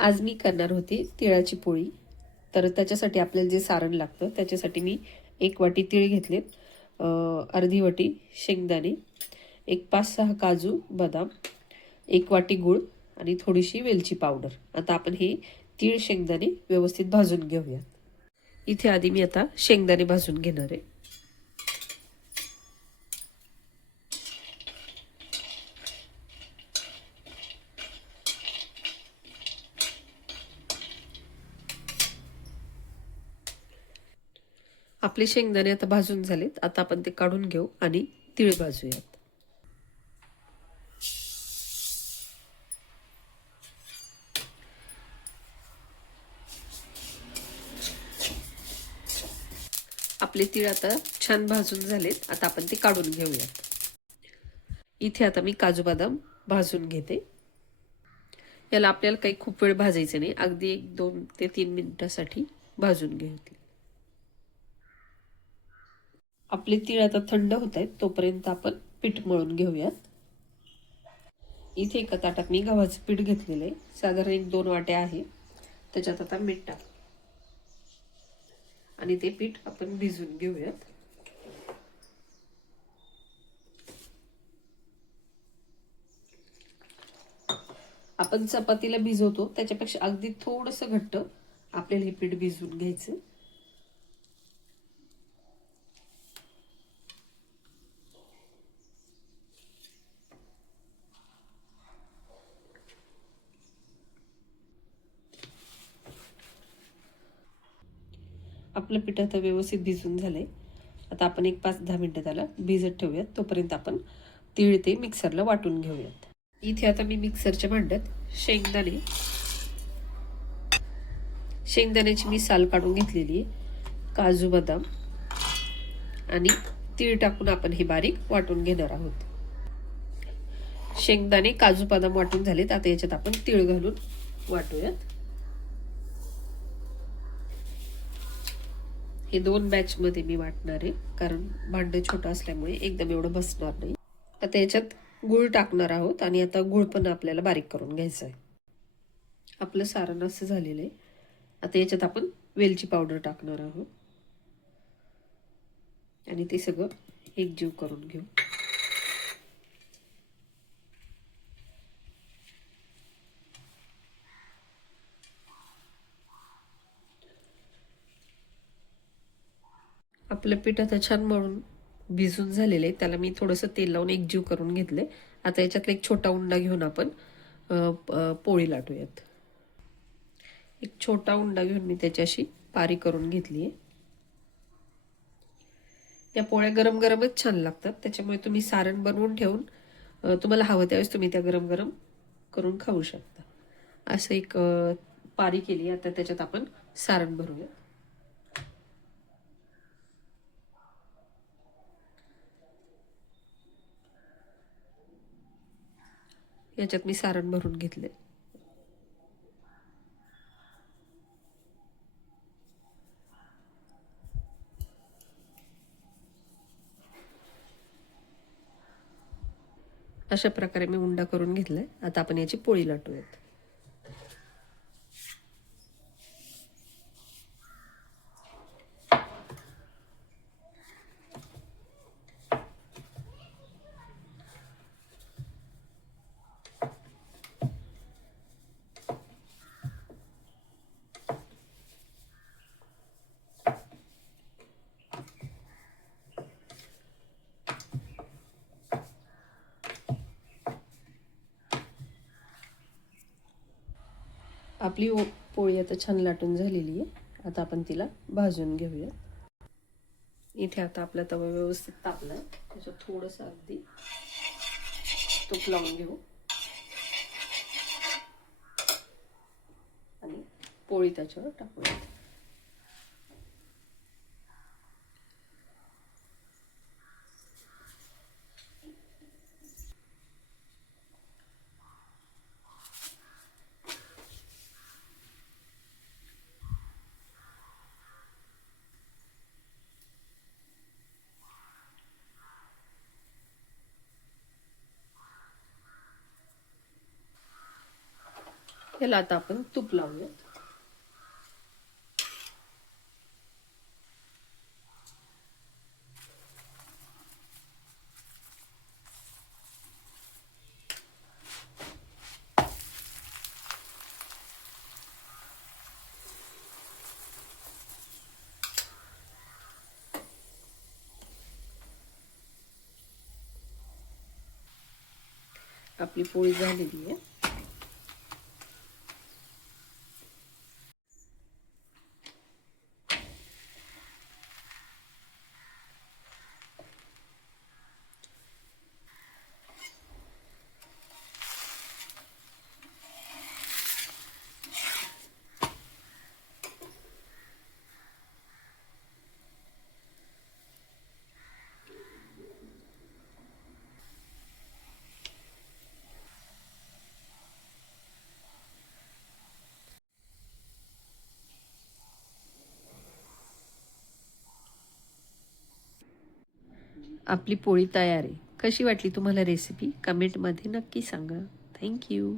आज मी करणार होती तिळाची पोळी. तर त्याच्यासाठी आपल्याला जे सारण लागतं त्याच्यासाठी मी 1 वाटी तीळ घेतलेत, अर्धी वाटी शेंगदाणे, एक 5-6 काजू बदाम, 1 वाटी गूळ आणि थोडीशी वेलची पावडर. आता आपण हे तीळ शेंगदाणे व्यवस्थित भाजून घेऊया. इथे आधी मी आता शेंगदाणे भाजून घेणार आहे. आपले शेंगदाणे आता भाजून झालेत. आता आपण ते काढून घेऊ आणि तीळ भाजूयात. आपले तीळ आता छान भाजून झालेत. आता आपण ते काढून घेऊयात. इथे आता मी काजू बदाम भाजून घेते. याला आपल्याला काही खूप वेळ भाजायचं नाही, अगदी 1-2 ते 3 मिनिटासाठी भाजून घेतले. आपले तीळ आता थंड होत आहेत, तोपर्यंत आपण पीठ मळून घेऊयात. इथे एका ताटात मी गव्हाचं पीठ घेतलेलं आहे, साधारण 1-2 वाट्या आहे. त्याच्यात आता मीठ टाक आणि ते पीठ आपण भिजवून घेऊयात. आपण चपातीला भिजवतो त्याच्यापेक्षा अगदी थोडंसं घट्ट आपल्याला हे पीठ भिजवून घ्यायचं. आपलं पीठ आता व्यवस्थित भिजून झालंय. आता आपण एक 5-10 मिनिटं त्याला भिजत ठेवूयात. तोपर्यंत आपण तीळ ते मिक्सरला वाटून घेऊयात. इथे आता मी मिक्सरच्या भांड्यात शेंगदाण्याची मी साल काढून घेतलेली आहे, काजू बदाम आणि तीळ टाकून आपण हे बारीक वाटून घेणार आहोत. शेंगदाणे काजू बदाम वाटून झालेत. आता याच्यात आपण तीळ घालून वाटूयात. हे 2 बॅच मध्ये मी वाटणार आहे, कारण भांडं छोटं असल्यामुळे एकदम एवढं बसणार नाही. आता याच्यात गूळ टाकणार आहोत आणि आता गूळ पण आपल्याला बारीक करून घ्यायचं आहे. आपलं सारण असं झालेलं आहे. आता याच्यात आपण वेलची पावडर टाकणार आहोत आणि ते सगळं एकजीव करून घेऊ. आपलं पीठ आता छान मळून भिजून झालेलं आहे. त्याला मी थोडंसं तेल लावून एकजीव करून घेतले. आता याच्यातला एक छोटा उंडा घेऊन आपण पोळी लाटूयात. एक छोटा उंडा घेऊन मी त्याच्याशी पारी करून घेतली आहे. या पोळ्या गरम गरमच छान लागतात, त्याच्यामुळे तुम्ही सारण बनवून ठेवून तुम्हाला हवं त्यावेळेस तुम्ही त्या गरम गरम करून खाऊ शकता. असं एक पारी केली. आता त्याच्यात आपण सारण भरूया. याच्यात मी सारण भरून घेतले. अशा प्रकारे मी उंडा करून घेतलाय. आता आपण याची पोळी लाटूयात. आपली पोळी आता छान लाटून झालेली आहे. आता आपण तिला भाजून घेऊया. इथे आता आपला तवा व्यवस्थित तापलाय. त्याच्यात थोडंसं अगदी तूप लावून घेऊ आणि पोळी त्याच्यावर टाकूया. याला आता आपण तूप लावूया. आपली पोळी झालेली आहे. आपली पोळी तयार आहे. कशी वाटली तुम्हाला रेसिपी कमेंटमध्ये नक्की सांगा. थँक्यू.